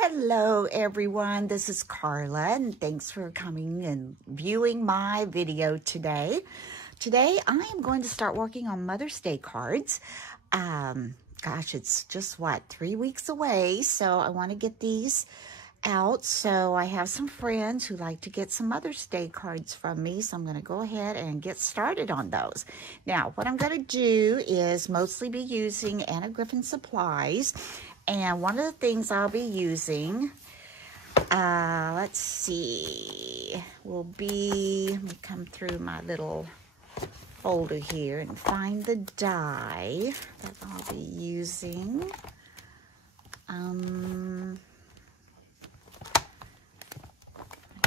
Hello everyone, this is Carla and thanks for coming and viewing my video today. Today I am going to start working on Mother's Day cards. Gosh, it's just 3 weeks away, so I want to get these out. So I have some friends who like to get some Mother's Day cards from me, so I'm going to go ahead and get started on those. Now, what I'm going to do is mostly be using Griffin supplies. And one of the things I'll be using, let's see, will be, let me come through my little folder here and find the die that I'll be using. I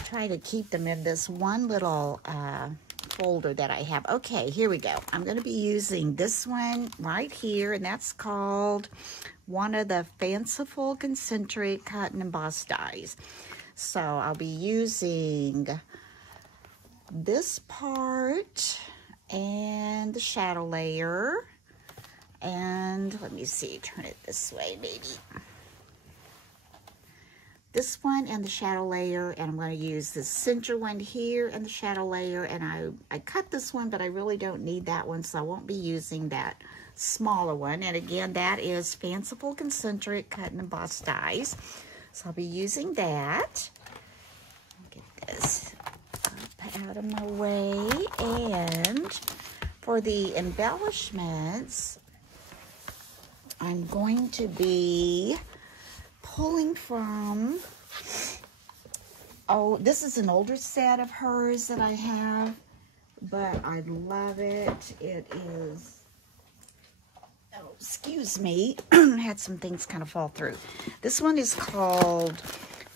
try to keep them in this one little folder that I have. Okay, here we go. I'm going to be using this one right here, and that's called one of the fanciful concentric cut and embossed dies. So I'll be using this part and the shadow layer, and let me see, turn it this way maybe. This one and the shadow layer, and I'm going to use the center one here and the shadow layer, and I cut this one, but I really don't need that one, so I won't be using that smaller one. And again, that is fanciful concentric cut and embossed dies. So I'll be using that. Get this up out of my way. And for the embellishments, I'm going to be pulling from, this is an older set of hers that I have, but I love it. It is, excuse me, had some things kind of fall through. This one is called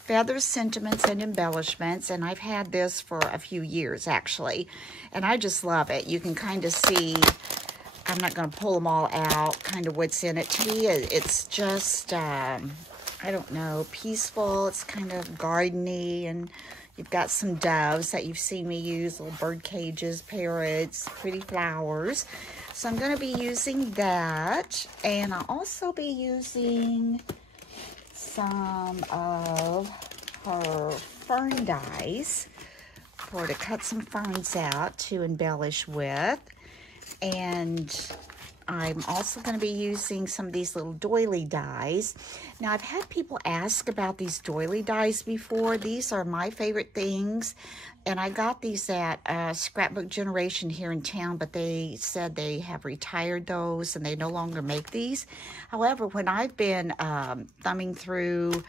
Feathers, Sentiments, and Embellishments, and I've had this for a few years actually, and I just love it. You can kind of see, I'm not going to pull them all out, kind of what's in it. To me, it's just, I don't know, peaceful. It's kind of gardeny, and you've got some doves that you've seen me use, little bird cages, parrots, pretty flowers. So I'm going to be using that, and I'll also be using some of her fern dies to cut some ferns out to embellish with. And I'm also going to be using some of these little doily dies. Now, I've had people ask about these doily dies before. These are my favorite things. And I got these at Scrapbook Generation here in town, but they said they have retired those and they no longer make these. However, when I've been thumbing through,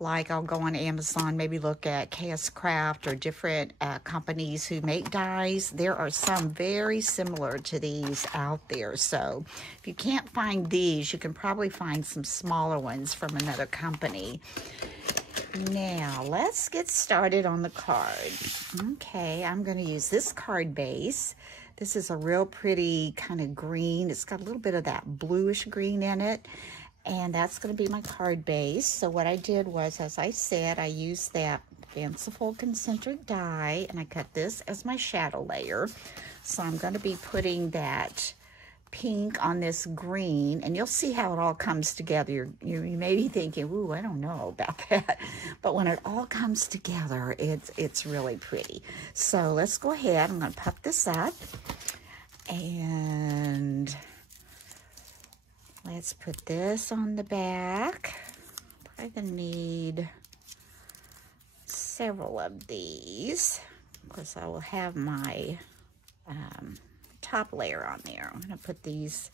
like I'll go on Amazon, maybe look at KS Craft or different companies who make dies, there are some very similar to these out there. So if you can't find these, you can probably find some smaller ones from another company. Now, let's get started on the card. Okay, I'm going to use this card base. This is a real pretty kind of green. It's got a little bit of that bluish green in it. And that's going to be my card base. So what I did was, as I said, I used that fanciful concentric die, and I cut this as my shadow layer. So I'm going to be putting that pink on this green, and you'll see how it all comes together. You may be thinking, ooh, I don't know about that. But when it all comes together, it's really pretty. So let's go ahead. I'm going to puff this up, and let's put this on the back. I'm going to need several of these, because I will have my top layer on there. I'm going to put these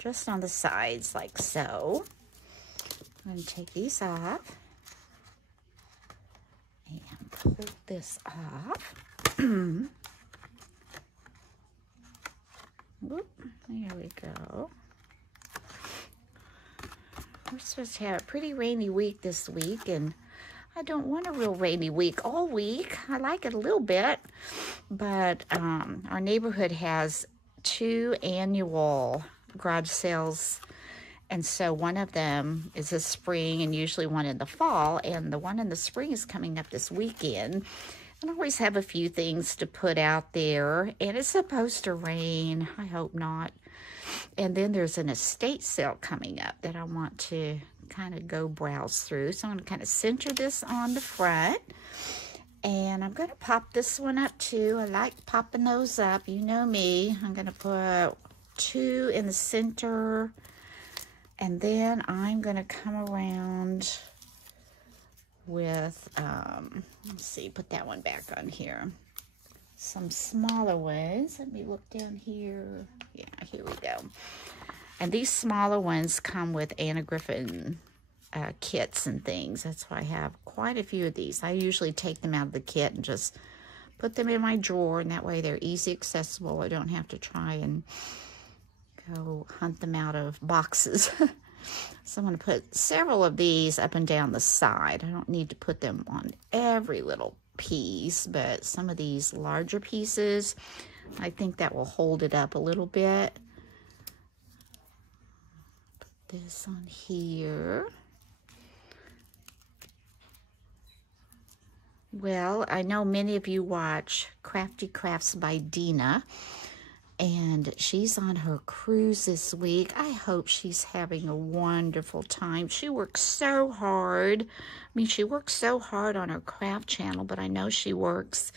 just on the sides like so. I'm going to take these off and pull this off. Whoop, there we go. We're supposed to have a pretty rainy week this week, and I don't want a real rainy week all week. I like it a little bit, but our neighborhood has 2 annual garage sales, and so one of them is this spring and usually one in the fall, and the one in the spring is coming up this weekend. And I always have a few things to put out there, and it's supposed to rain. I hope not. And then there's an estate sale coming up that I want to kind of go browse through. So I'm going to kind of center this on the front. And I'm going to pop this one up too. I like popping those up. You know me. I'm going to put 2 in the center. And then I'm going to come around with, let's see, put that one back on here. Some smaller ones. Let me look down here. Yeah, here we go. And these smaller ones come with Anna Griffin kits and things. That's why I have quite a few of these. I usually take them out of the kit and just put them in my drawer, and that way they're easy accessible. I don't have to try and go hunt them out of boxes. So I'm going to put several of these up and down the side. I don't need to put them on every little piece, but some of these larger pieces, I think that will hold it up a little bit. Put this on here. Well, I know many of you watch Crafty Crafts by Dina, and she's on her cruise this week. I hope she's having a wonderful time. She works so hard. I mean, she works so hard on her craft channel, but I know she works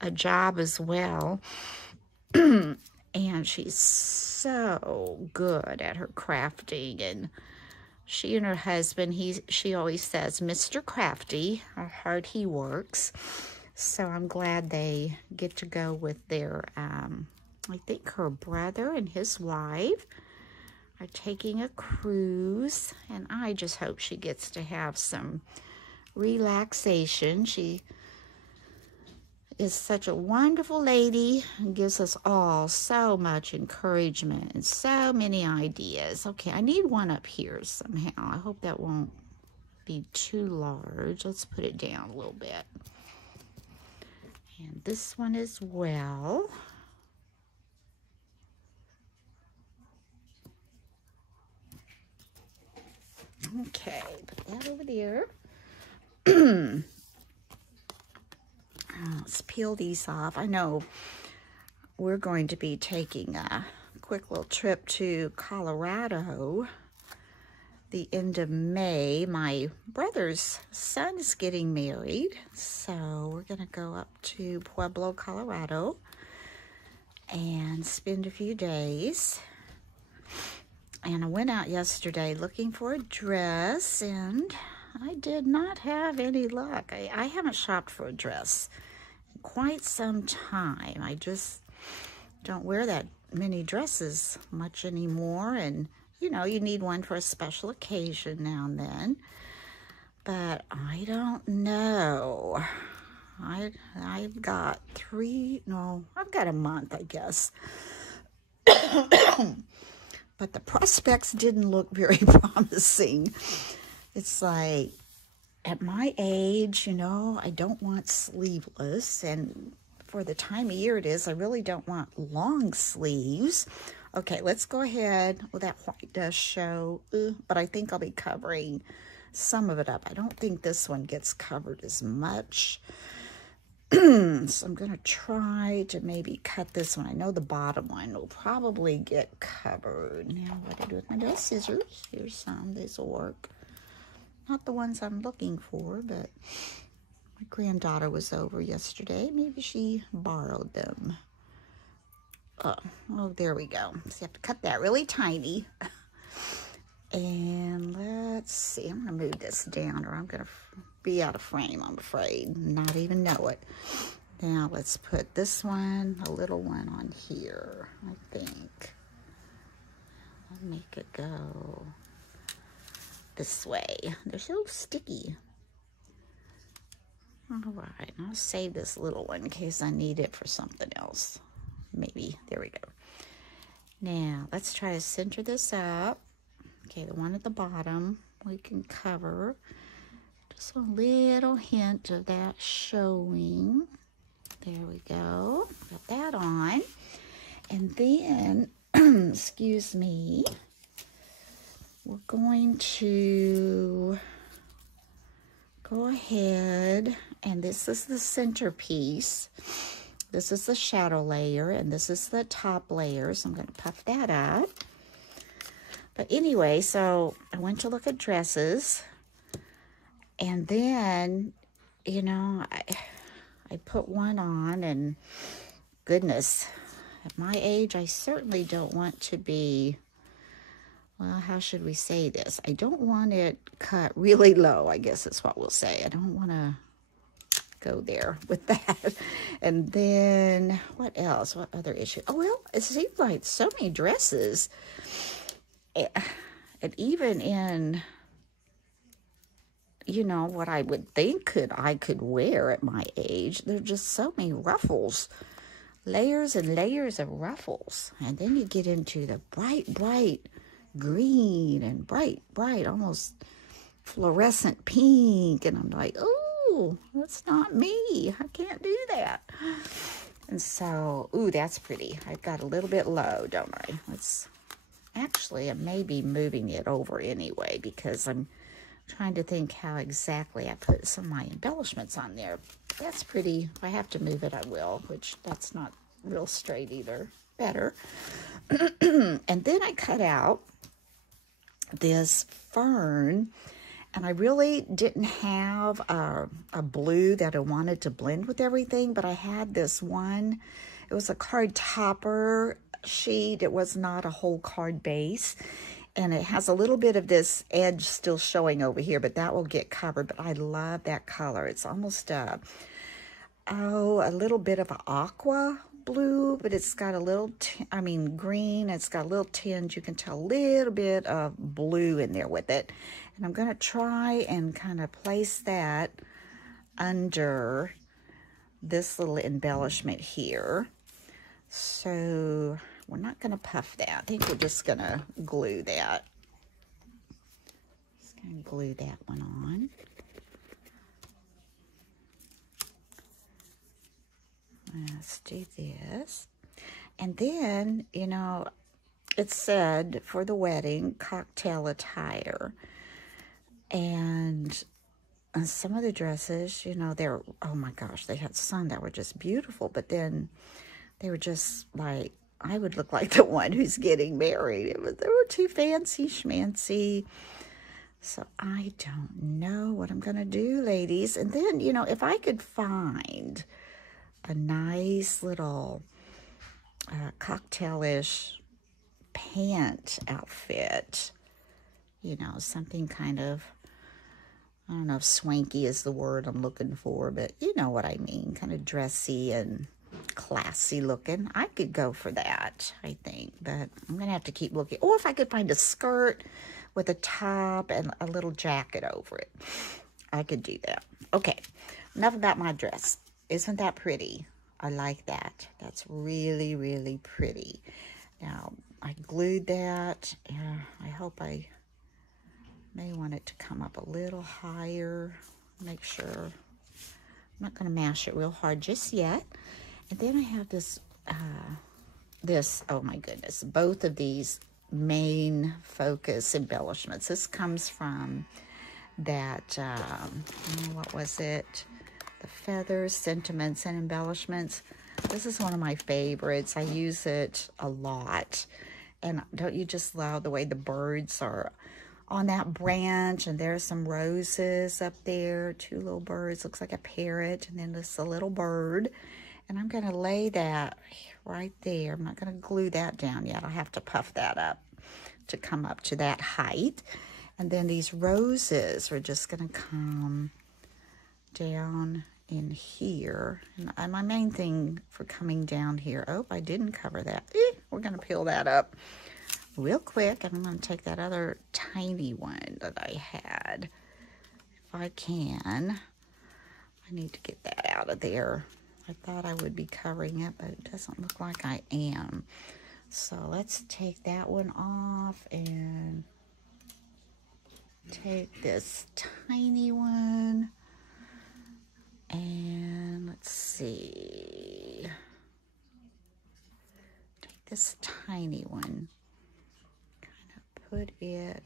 a job as well. And she's so good at her crafting, and she and her husband, she always says, Mr. Crafty, how hard he works. So I'm glad they get to go with their, I think her brother and his wife are taking a cruise. And I just hope she gets to have some relaxation. She is such a wonderful lady and gives us all so much encouragement and so many ideas. Okay, I need one up here somehow. I hope that won't be too large. Let's put it down a little bit. And this one as well. Okay, put that over there. Let's peel these off. I know we're going to be taking a quick little trip to Colorado the end of May. My brother's son is getting married, so we're going to go up to Pueblo, Colorado and spend a few days. And I went out yesterday looking for a dress, and I did not have any luck. I haven't shopped for a dress in quite some time. I just don't wear that many dresses much anymore, and you know, you need one for a special occasion now and then. But I don't know. I've got I've got a month, I guess. But the prospects didn't look very promising. It's like, at my age, you know, I don't want sleeveless, and for the time of year it is, I really don't want long sleeves. Okay, let's go ahead. Well, that white does show, but I think I'll be covering some of it up. I don't think this one gets covered as much. So I'm going to try to maybe cut this one. I know the bottom one will probably get covered. Now, what do I do with my little scissors? Here's some. These will work. Not the ones I'm looking for, but my granddaughter was over yesterday. Maybe she borrowed them. Oh, there we go. So you have to cut that really tiny. And let's see. I'm going to move this down, or I'm going to be out of frame, I'm afraid. Not even know it. Now let's put this one, a little one, on here, I think. I'll make it go this way. They're so sticky. All right, I'll save this little one in case I need it for something else. Maybe. There we go. Now, let's try to center this up. Okay, the one at the bottom we can cover. Just a little hint of that showing. There we go. Got that on. And then, excuse me, we're going to go ahead, and this is the centerpiece. This is the shadow layer, and this is the top layer, so I'm going to puff that up. But anyway, so I went to look at dresses, and then, you know, I put one on, and goodness, at my age, I certainly don't want to be, well, how should we say this? I don't want it cut really low, I guess is what we'll say. I don't want to go there with that. And then, what else? What other issue? Oh, well, it seems like so many dresses, and even in, you know, what I would think I could wear at my age, there are just so many ruffles. Layers and layers of ruffles. And then you get into the bright, bright green and bright, bright, almost fluorescent pink. And I'm like, oh, that's not me. I can't do that. And so, ooh, that's pretty. I've got a little bit low, don't I? Actually, I may be moving it over anyway, because I'm trying to think how exactly I put some of my embellishments on there. That's pretty. If I have to move it, I will, which that's not real straight either. Better. And then I cut out this fern, and I really didn't have a blue that I wanted to blend with everything, but I had this one. It was a card topper sheet. It was not a whole card base. And it has a little bit of this edge still showing over here, but that will get covered. But I love that color. It's almost a little bit of an aqua blue, but it's got a little, green. It's got a little tinge. You can tell a little bit of blue in there with it. And I'm going to try and kind of place that under this little embellishment here. So we're not going to puff that. I think we're just going to glue that. Just going to glue that one on. Let's do this. And then, you know, it said for the wedding, cocktail attire. And some of the dresses, you know, they're, oh my gosh, they had some that were just beautiful. But then they were just like, I would look like the one who's getting married. They were too fancy schmancy. So I don't know what I'm going to do, ladies. And then, you know, if I could find a nice little cocktailish pant outfit, you know, something kind of, I don't know if swanky is the word I'm looking for, but you know what I mean, kind of dressy and classy looking. I could go for that, I think, but I'm going to have to keep looking. Or if I could find a skirt with a top and a little jacket over it, I could do that. Okay, enough about my dress. Isn't that pretty? I like that. That's really, really pretty. Now, I glued that. I hope I may want it to come up a little higher. Make sure. I'm not going to mash it real hard just yet. And then I have this, oh my goodness, both of these main focus embellishments. This comes from that, what was it? The Feathers, Sentiments, and Embellishments. This is one of my favorites. I use it a lot. And don't you just love the way the birds are on that branch? And there's some roses up there. Two little birds. Looks like a parrot. And then this a little bird. And I'm going to lay that right there. I'm not going to glue that down yet. I'll have to puff that up to come up to that height. And then these roses are just going to come down in here. And my main thing for coming down here, oh, I didn't cover that. We're going to peel that up real quick. And I'm going to take that other tiny one that I had. If I can. I need to get that out of there. I thought I would be covering it, but it doesn't look like I am. So let's take that one off and take this tiny one. And let's see. Take this tiny one. Kind of put it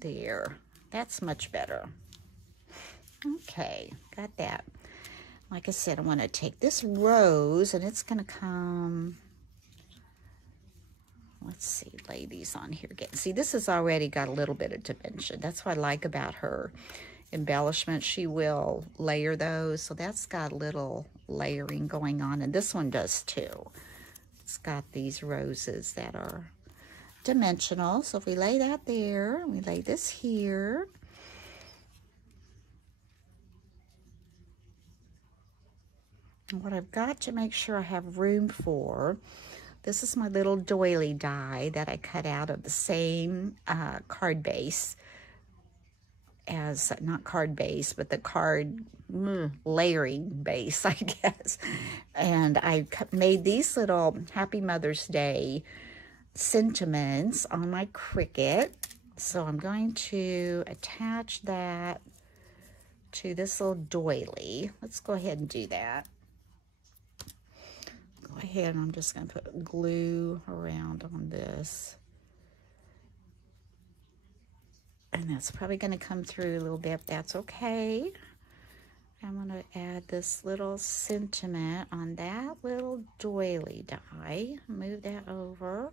there. That's much better. Okay, got that. Like I said, I want to take this rose, and it's going to come let's see, lay these on here again. See, this has already got a little bit of dimension. That's what I like about her embellishment. She will layer those, so that's got a little layering going on, and this one does too. It's got these roses that are dimensional. So if we lay that there, we lay this here. And what I've got to make sure I have room for, this is my little doily die that I cut out of the same card base as, not card base, but the card layering base, I guess. And I made these little Happy Mother's Day sentiments on my Cricut. So I'm going to attach that to this little doily. Let's go ahead and do that. Go ahead, and I'm just going to put glue around on this. And that's probably going to come through a little bit. That's okay. I'm going to add this little sentiment on that little doily die. Move that over.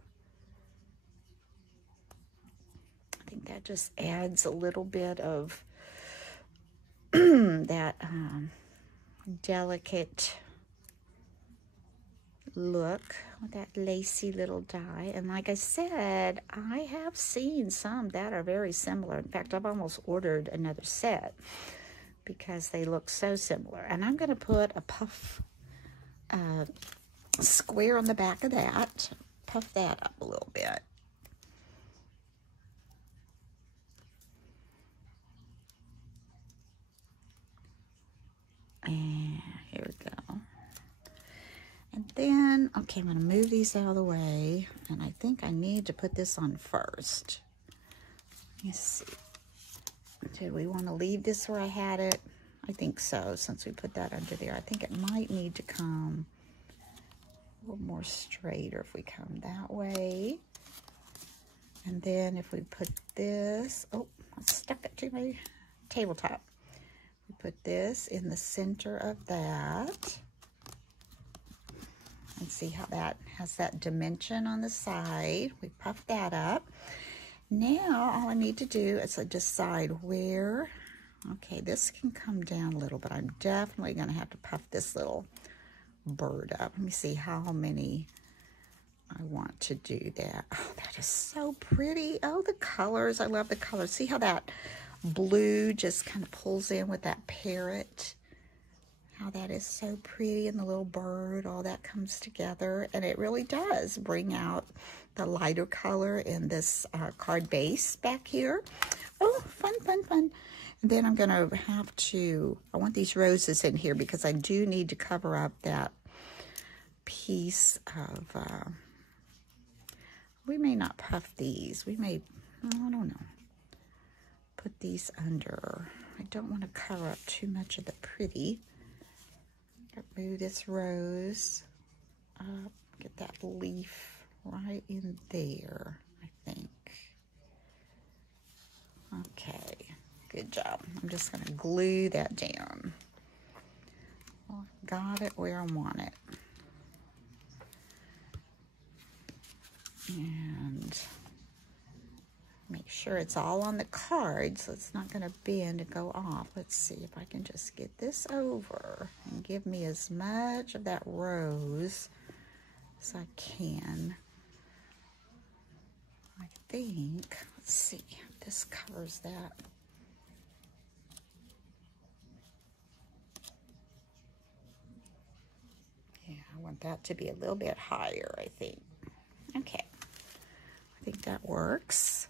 I think that just adds a little bit of that delicate look with that lacy little die. And like I said, I have seen some that are very similar. In fact, I've almost ordered another set because they look so similar. And I'm going to put a puff square on the back of that. Puff that up a little bit. And here we go. And then, okay, I'm going to move these out of the way. And I think I need to put this on first. Let's see. Do we want to leave this where I had it? I think so, since we put that under there. I think it might need to come a little more straighter if we come that way. And then if we put this, oh, I stuck it to my tabletop. We put this in the center of that. And see how that has that dimension on the side. We puff that up. Now, all I need to do is decide where, okay, this can come down a little, but I'm definitely going to have to puff this little bird up. Let me see how many I want to do that. Oh, that is so pretty. Oh, the colors. I love the colors. See how that blue just kind of pulls in with that parrot? How that is so pretty, and the little bird, all that comes together, and it really does bring out the lighter color in this card base back here. Oh, fun, fun, fun. And then I'm going to have to, I want these roses in here because I do need to cover up that piece of, we may not puff these. We may, I don't know, put these under. I don't want to cover up too much of the pretty. Move this rose up, get that leaf right in there, I think. Okay, good job. I'm just going to glue that down. Well, got it where I want it. And make sure it's all on the card so it's not going to bend and go off. Let's see if I can just get this over and give me as much of that rose as I can. I think, let's see if this covers that. Yeah, I want that to be a little bit higher, I think. Okay, I think that works.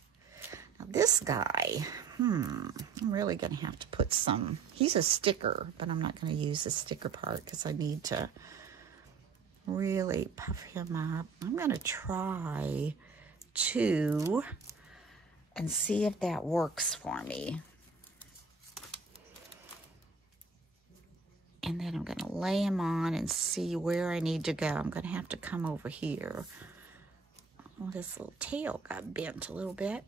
Now this guy, I'm really going to have to put some, he's a sticker, but I'm not going to use the sticker part because I need to really puff him up. I'm going to try 2 and see if that works for me. And then I'm going to lay him on and see where I need to go. I'm going to have to come over here. Oh, this little tail got bent a little bit.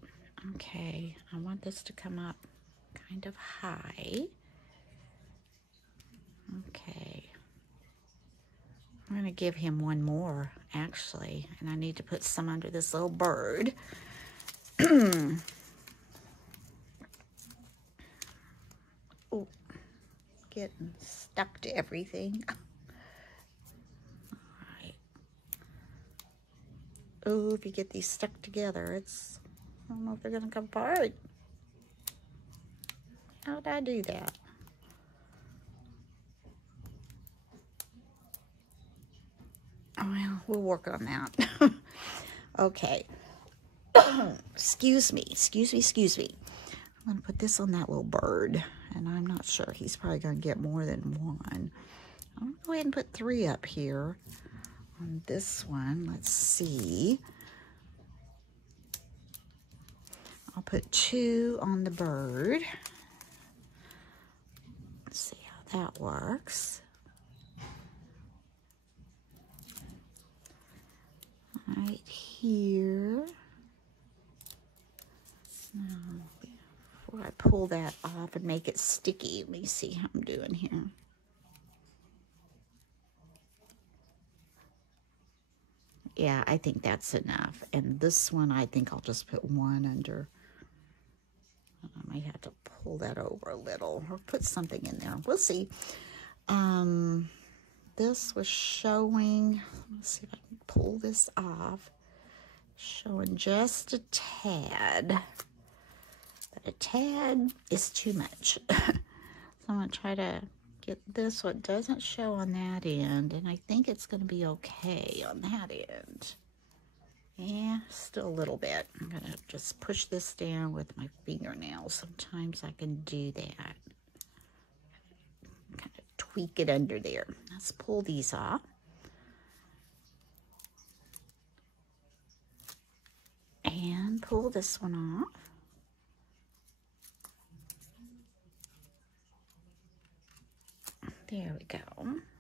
Okay, I want this to come up kind of high. Okay. I'm going to give him one more, actually. And I need to put some under this little bird. Oh, getting stuck to everything. Alright. Oh, if you get these stuck together, I don't know if they're going to come apart. How did I do that? Well, we'll work on that. Okay. Excuse me. I'm going to put this on that little bird. And I'm not sure. He's probably going to get more than one. I'm going to go ahead and put 3 up here on this one. Let's see. I'll put 2 on the bird. Let's see how that works. Right here. Now, before I pull that off and make it sticky, let me see how I'm doing here. Yeah, I think that's enough. And this one, I think I'll just put 1 under. I might have to pull that over a little or put something in there. We'll see. This was showing, let's see if I can pull this off, showing just a tad, but a tad is too much. So I'm going to try to get this so it doesn't show on that end, and I think it's going to be okay on that end. Yeah, still a little bit. I'm going to just push this down with my fingernail. Sometimes I can do that. Kind of tweak it under there. Let's pull these off. And pull this one off. There we go.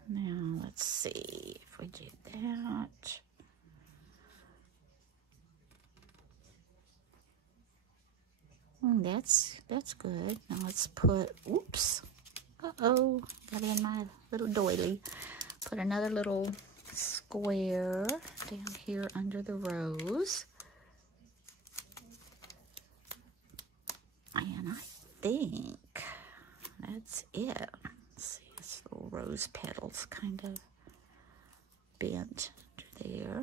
Now let's see if we do that. That's good. Now let's put, oops. Uh-oh, got in my little doily. Put another little square down here under the rose. And I think that's it. Let's see, this little rose petals kind of bent under there.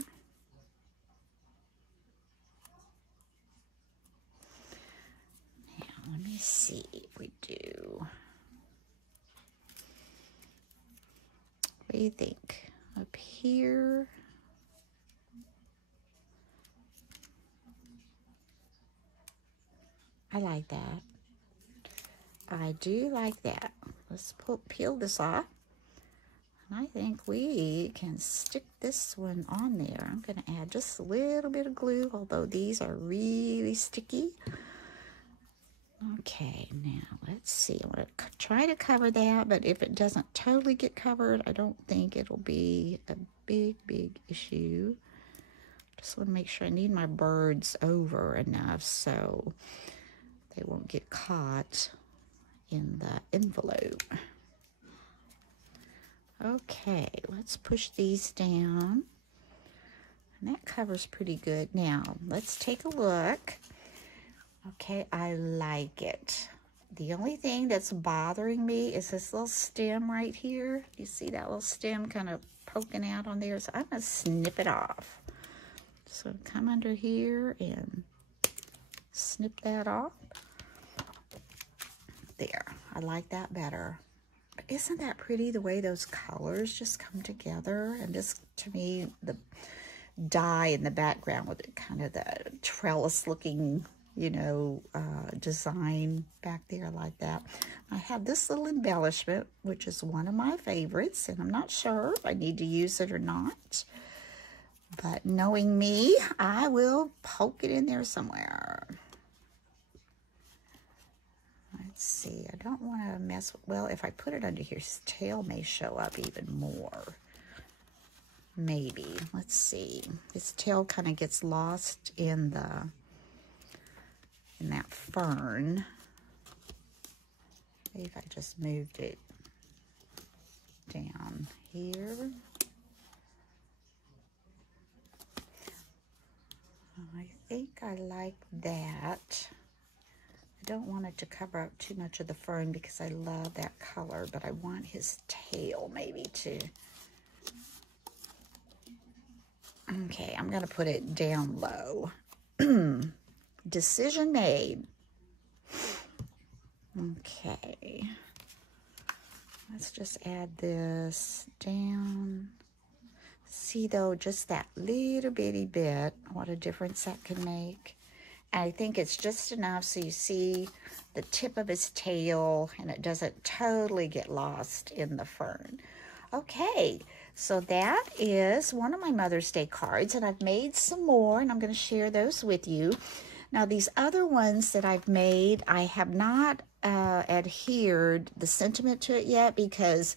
Now, let me see if we do. What do you think? Up here. I like that. I do like that. Let's peel this off. And I think we can stick this one on there. I'm going to add just a little bit of glue, although these are really sticky. Okay, now let's see. I'm going to try to cover that, but if it doesn't totally get covered, I don't think it'll be a big issue. Just want to make sure I need my birds over enough so they won't get caught in the envelope. Okay, let's push these down. And that covers pretty good. Now, let's take a look. Okay, I like it. The only thing that's bothering me is this little stem right here. You see that little stem kind of poking out on there? So I'm going to snip it off. So come under here and snip that off. There, I like that better. But isn't that pretty the way those colors just come together? And this, to me, the dye in the background with it, kind of the trellis looking, you know, design back there like that. I have this little embellishment, which is one of my favorites, and I'm not sure if I need to use it or not. But knowing me, I will poke it in there somewhere. Let's see, I don't want to mess with, well, if I put it under here, his tail may show up even more. Maybe. Let's see. His tail kind of gets lost in that fern. Maybe if I just moved it down here. I think I like that. I don't want it to cover up too much of the fern because I love that color, but I want his tail maybe to. Okay, I'm going to put it down low. Decision made. Okay. Let's just add this down. See though, just that little bitty bit, what a difference that can make. And I think it's just enough so you see the tip of his tail and it doesn't totally get lost in the fern. Okay, so that is one of my Mother's Day cards, and I've made some more, and I'm going to share those with you. Now, these other ones that I've made, I have not adhered the sentiment to it yet because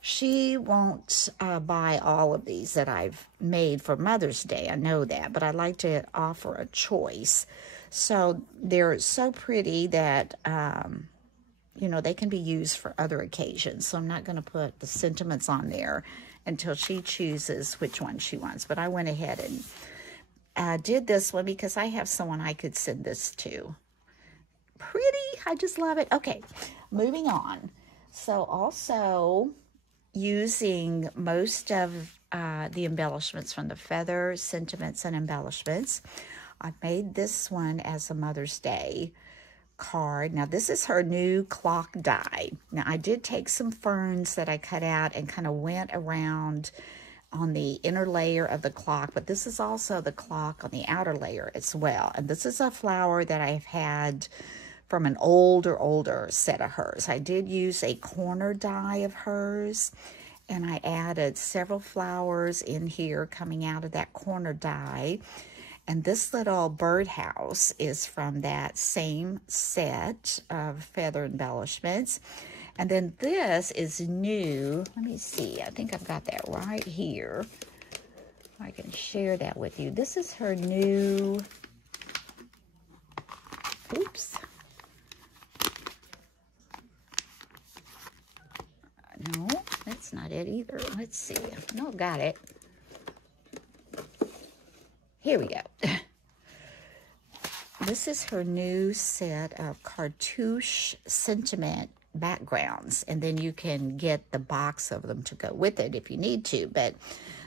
she won't buy all of these that I've made for Mother's Day. I know that, but I like to offer a choice. So they're so pretty that, you know, they can be used for other occasions. So I'm not going to put the sentiments on there until she chooses which one she wants. But I went ahead and did this one because I have someone I could send this to. Pretty. I just love it. Okay, moving on. So also using most of the embellishments from the feather, sentiments, and embellishments. I made this one as a Mother's Day card. Now, this is her new clock die. Now, I did take some ferns that I cut out and kind of went around on the inner layer of the clock, but this is also the clock on the outer layer as well. And this is a flower that I've had from an older set of hers. I did use a corner die of hers, and I added several flowers in here coming out of that corner die. And this little birdhouse is from that same set of feather embellishments. And then this is new. Let me see. I think I've got that right here. I can share that with you. This is her new, oops. No, that's not it either. Let's see. No, got it. Here we go. This is her new set of cartouche sentiment backgrounds, and then you can get the box of them to go with it if you need to. But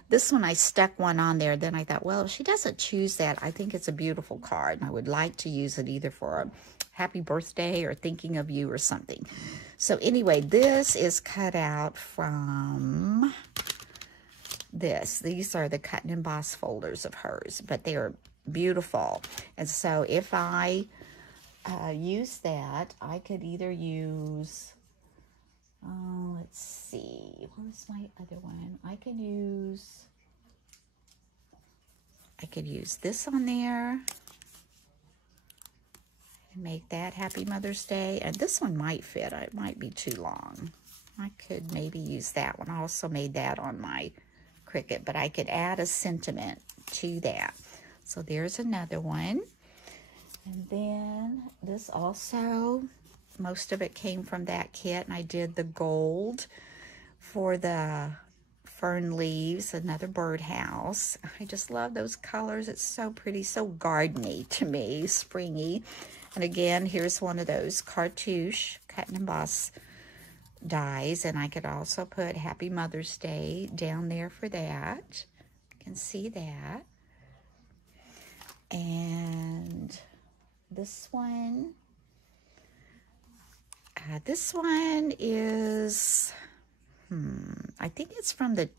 this one, I stuck one on there. Then I thought, well, if she doesn't choose that, I think it's a beautiful card, and I would like to use it either for a happy birthday or thinking of you or something. So anyway, this is cut out from this. These are the cut and emboss folders of hers, but they are beautiful. And so if I use that, I could either use, let's see, where's my other one? I could use this on there and make that Happy Mother's Day. And this one might fit. It might be too long. I could maybe use that one. I also made that on my Cricut, but I could add a sentiment to that. So there's another one. And then this also, most of it came from that kit, and I did the gold for the fern leaves, another birdhouse. I just love those colors. It's so pretty, so gardeny to me, springy. And again, here's one of those cartouche cut and emboss dies, and I could also put Happy Mother's Day down there for that. You can see that. And this one is, I think it's from the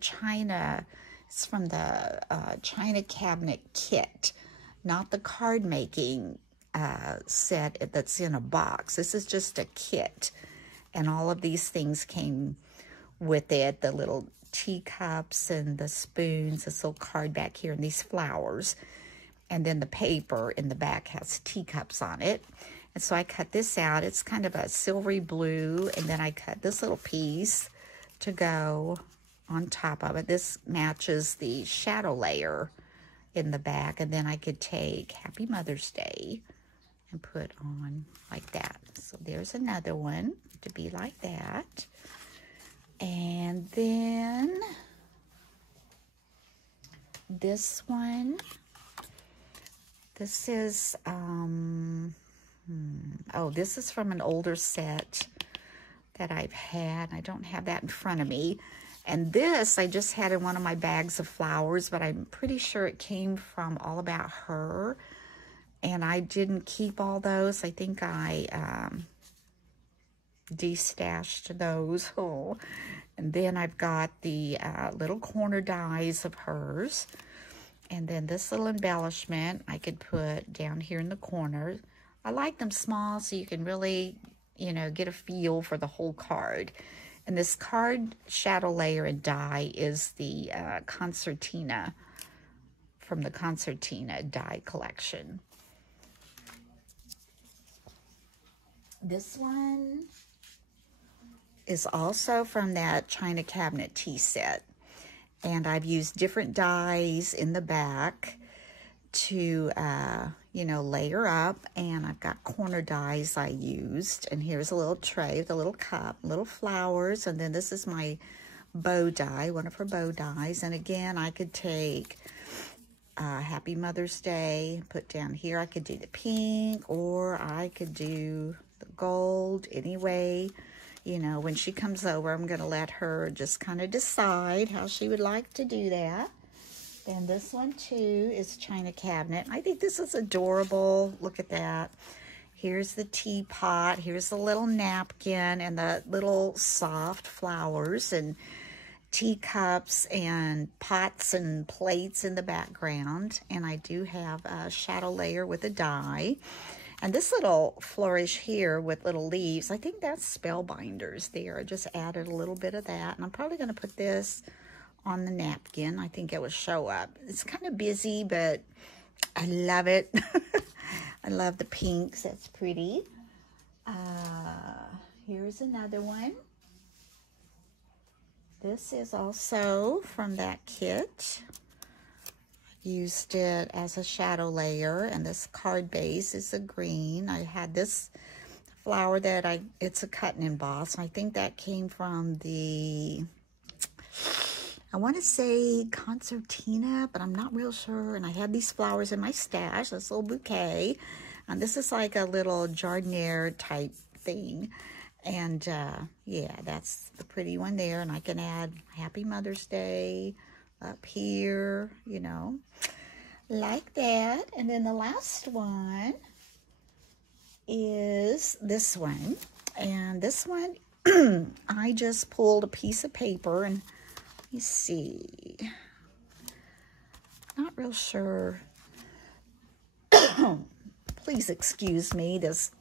China, it's from the China cabinet kit, not the card making set that's in a box. This is just a kit. And all of these things came with it, the little teacups and the spoons, this little card back here, and these flowers. And then the paper in the back has teacups on it. And so I cut this out. It's kind of a silvery blue. And then I cut this little piece to go on top of it. This matches the shadow layer in the back. And then I could take Happy Mother's Day and put on like that. So there's another one to be like that. And then this one This is, oh, this is from an older set that I've had. I don't have that in front of me. And this I just had in one of my bags of flowers, but I'm pretty sure it came from All About Her. And I didn't keep all those. I think I destashed those. Oh. And then I've got the little corner dies of hers. And then this little embellishment I could put down here in the corner. I like them small so you can really, you know, get a feel for the whole card. And this card shadow layer and die is the Concertina, from the Concertina die collection. This one is also from that China Cabinet tea set. And I've used different dies in the back to, you know, layer up. And I've got corner dies I used. And here's a little tray with a little cup, little flowers. And then this is my bow die, one of her bow dies. And again, I could take Happy Mother's Day, put down here. I could do the pink, or I could do the gold. Anyway, you know, when she comes over, I'm going to let her just kind of decide how she would like to do that. And this one, too, is China Cabinet. I think this is adorable. Look at that. Here's the teapot. Here's the little napkin and the little soft flowers and teacups and pots and plates in the background. And I do have a shadow layer with a die. And this little flourish here with little leaves, I think that's spellbinders there. I just added a little bit of that. And I'm probably going to put this on the napkin. I think it will show up. It's kind of busy, but I love it. I love the pinks. That's pretty. Here's another one. This is also from that kit. Used it as a shadow layer, and this card base is a green. I had this flower that it's a cut and emboss. I think that came from the, I want to say Concertina, but I'm not real sure. And I had these flowers in my stash, this little bouquet. And this is like a little jardiniere type thing. And yeah, that's the pretty one there. And I can add Happy Mother's Day up here, you know, like that. And then the last one is this one. And this one, I just pulled a piece of paper and let me see. Not real sure. Please excuse me, this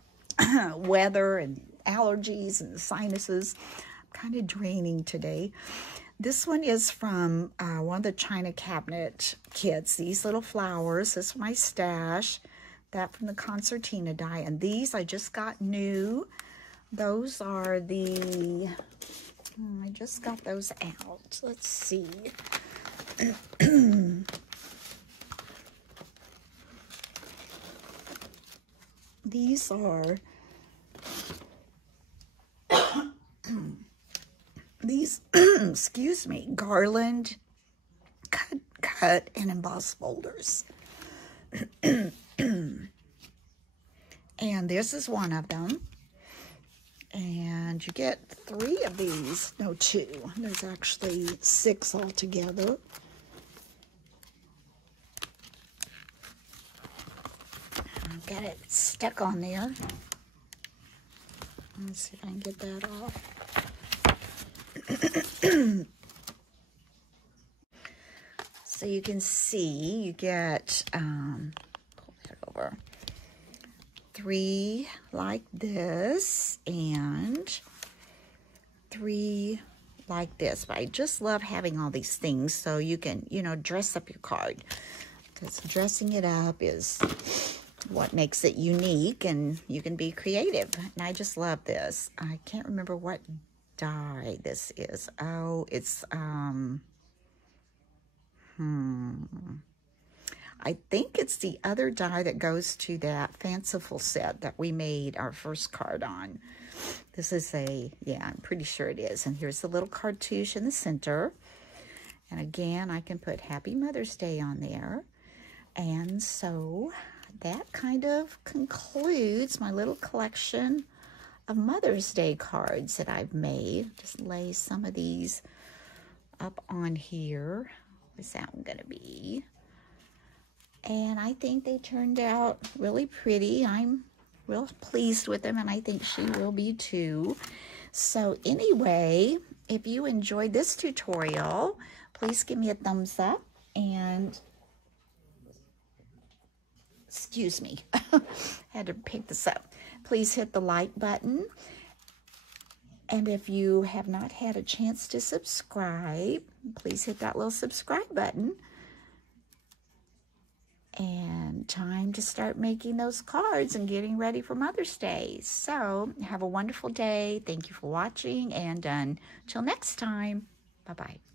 weather and allergies and sinuses. I'm kind of draining today. This one is from one of the China Cabinet kits. These little flowers. This is my stash. That from the Concertina die. And these I just got new. Those are the... I just got those out. Let's see. These are... these, excuse me, garland, cut, and embossed folders. And this is one of them. And you get 3 of these. No, 2. There's actually 6 altogether. I've got it stuck on there. Let's see if I can get that off. So you can see you get, pull that over, 3 like this and 3 like this. But I just love having all these things so you can, you know, dress up your card. Because dressing it up is what makes it unique and you can be creative. And I just love this. I can't remember what die this is. Oh, it's I think it's the other die that goes to that fanciful set that we made our first card on. This is a, yeah, I'm pretty sure it is. And here's the little cartouche in the center. And again, I can put Happy Mother's Day on there. And so that kind of concludes my little collection of Mother's Day cards that I've made. Just lay some of these up on here. What's that one gonna be? And I think they turned out really pretty. I'm real pleased with them, and I think she will be too. So anyway, if you enjoyed this tutorial, please give me a thumbs up, and excuse me, had to pick this up. Please hit the like button. And if you have not had a chance to subscribe, please hit that little subscribe button. And time to start making those cards and getting ready for Mother's Day. So have a wonderful day. Thank you for watching, and until next time, bye-bye.